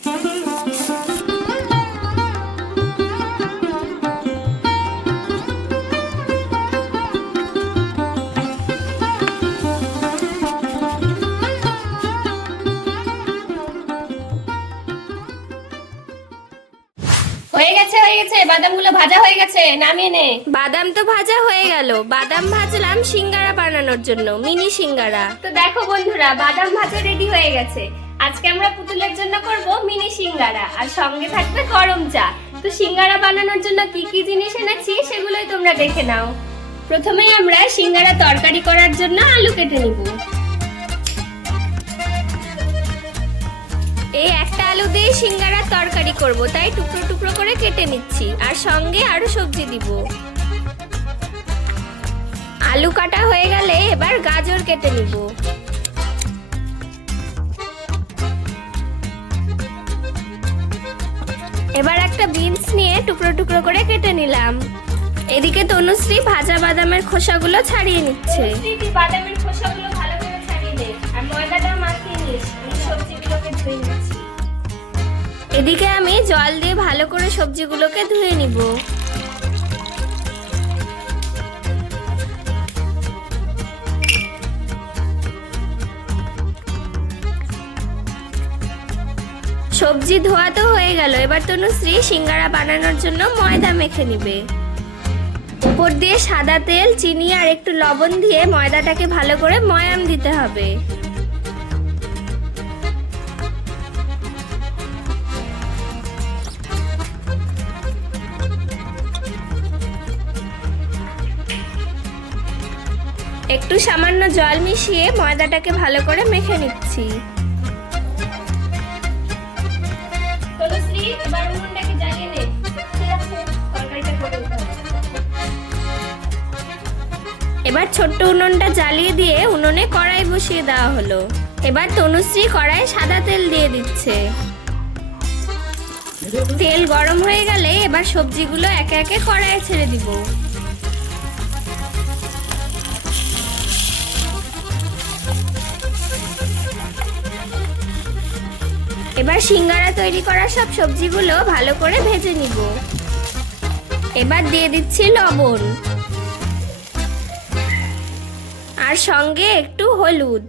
হয়ে গেছে বাদামগুলো ভাজা হয়ে গেছে, নামিয়ে নে। বাদাম তো ভাজা হয়ে গেল। বাদাম ভাজলাম সিঙ্গারা বানানোর জন্য, মিনি সিঙ্গারা। তো দেখো বন্ধুরা, বাদাম ভাজা রেডি হয়ে গেছে। আজকে আমরা পুতুলের জন্য করব মিনি সিঙ্গারা, আর সঙ্গে থাকবে গরম চা। তো সিঙ্গারা বানানোর জন্য কি কি জিনিস এনেছি সেগুলোই তোমরা দেখে নাও। প্রথমেই আমরা সিঙ্গারা তরকারি করার জন্য আলু কেটে নিব। এই একটা আলু দিয়ে সিঙ্গারার তরকারি করব, তাই টুকরো টুকরো করে কেটে নিচ্ছি, আর সঙ্গে আরো সবজি দিব। আলু কাটা হয়ে গেলে এবার গাজর কেটে নিব। এবার একটা বিনস নিয়ে টুকরো টুকরো করে কেটে নিলাম। এদিকে তনুশ্রী ভাজা বাদামের খোসাগুলো ছাড়িয়ে নিচ্ছে। বাদামের খোসাগুলো ভালো করে ছাড়িয়ে নে, আর ময়দাটা মাখিয়ে নিস। আমি সবজিগুলোকে ধুয়ে নিচ্ছি। এদিকে আমি জল দিয়ে ভালো করে সবজিগুলোকে ধুয়ে নিব। সবজি ধোয়া তো হয়ে গেল। এবার তনুশ্রী সিঙ্গারা বানানোর জন্য ময়দা মেখে নিবে। উপর দিয়ে সাদা তেল, চিনি আর একটু লবণ দিয়ে ময়দাটাকে ভালো করে ময়াম দিতে হবে। একটু সামান্য জল মিশিয়ে ময়দাটাকে ভালো করে মেখে নিচ্ছি। তনুশ্রী, এবার উনুনটাকে জ্বালিয়ে নে। তরকারিটা করে নিতে হবে। এবার ছোট্ট উনুনটা জ্বালিয়ে দিয়ে উনুনে কড়াই বসিয়ে দেওয়া হলো। এবার তনুশ্রী কড়াই সাদা তেল দিয়ে দিচ্ছে। তেল গরম হয়ে গেলে এবার সবজিগুলো একে একে কড়াইয়ে ছেড়ে দিব। এবার সিঙ্গারা তৈরি করা সব সবজিগুলো ভালো করে ভেজে নিব। এবার দিয়ে দিচ্ছি লবণ, আর সঙ্গে একটু হলুদ।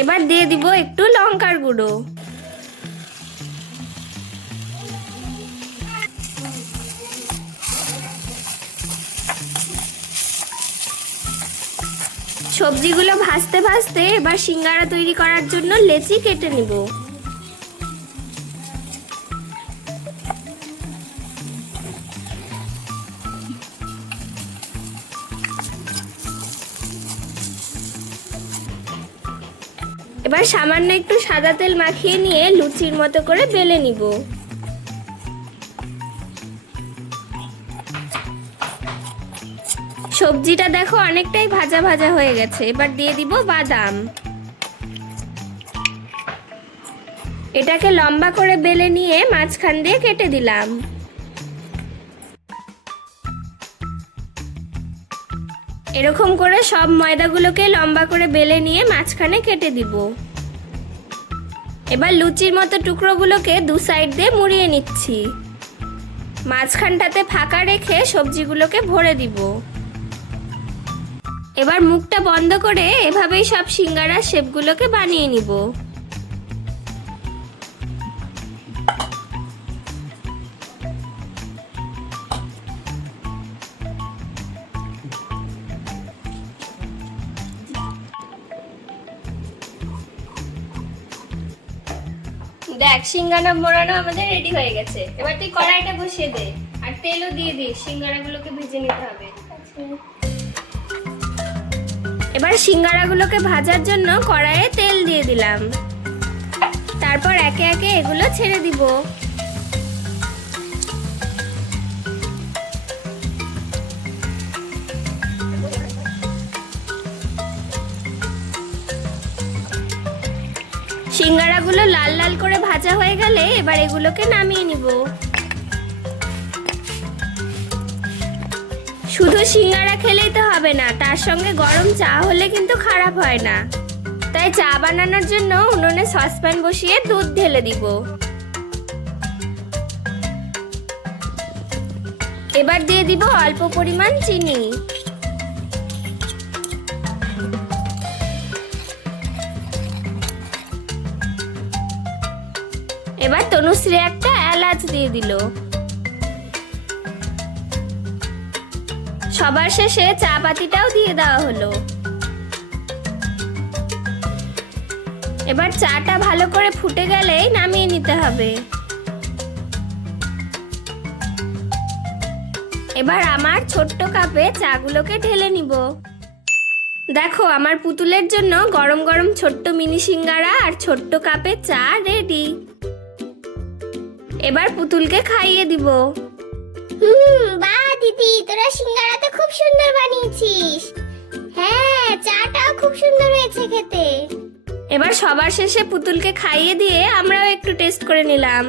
এবার দিয়ে দিব একটু লঙ্কার গুঁড়ো। সবজিগুলো ভাজতে ভাজতে এবার সিঙ্গারা তৈরি করার জন্য লেচি কেটে নিব। এবার সামান্য একটু সাদা তেল মাখিয়ে নিয়ে লুচির মতো করে বেলে নিব। সবজিটা দেখো অনেকটাই ভাজা ভাজা হয়ে গেছে। এবার দিয়ে দিব বাদাম। এটাকে লম্বা করে বেলে নিয়ে মাঝখান দিয়ে কেটে দিলাম। এরকম করে সব ময়দাগুলোকে লম্বা করে বেলে নিয়ে মাঝখানে কেটে দিব। এবার লুচির মতো টুকরোগুলোকে দু সাইড দিয়ে মুড়িয়ে নিচ্ছি। মাঝখানটাতে ফাঁকা রেখে সবজিগুলোকে ভরে দিব। এবার মুখটা বন্ধ করে এভাবেই সব সিঙ্গারার শেপগুলোকে বানিয়ে নিব। দেখ, সিঙ্গারা মোড়ানো আমাদের রেডি হয়ে গেছে। এবার তুই কড়াইটা বসিয়ে দে, আর তেলও দিয়ে দিস। সিঙ্গারাগুলোকে ভেজে নিতে হবে। এবার সিঙ্গারাগুলোকে ভাজার জন্য কড়াইয়ে তেল দিয়ে দিলাম। তারপর একে একে এগুলো ছেড়ে দিব। সিঙ্গারাগুলো লাল লাল করে ভাজা হয়ে গেলে এবার এগুলোকে নামিয়ে নিব। শুধু সিঙ্গারা খেলেই তো হবে না, তার সঙ্গে গরম চা হলে কিন্তু খারাপ হয় না। তাই চা বানানোর জন্য উনুনে সসপ্যান বসিয়ে দুধ ঢেলে দিব। এবার দিয়ে দিব অল্প পরিমাণ চিনি। এবার তনুশ্রী একটা এলাচ দিয়ে দিল। সবার শেষে চা পাতিটাও দিয়ে দেওয়া হলো। এবার চাটা ভালো করে ফুটে গেলেই নামিয়ে নিতে হবে। এবার আমার ছোট্ট কাপে চাগুলোকে ঢেলে নিব। দেখো আমার পুতুলের জন্য গরম গরম ছোট্ট মিনি সিঙ্গারা আর ছোট্ট কাপে চা রেডি। এবার পুতুলকে খাইয়ে দিব। বাহ দিদি, তোরা সিঙ্গারা তো খুব সুন্দর বানিয়েছিস। হ্যাঁ, চাটাও খুব সুন্দর হয়েছে খেতে। এবার সবার শেষে পুতুলকে খাইয়ে দিয়ে আমরাও একটু টেস্ট করে নিলাম।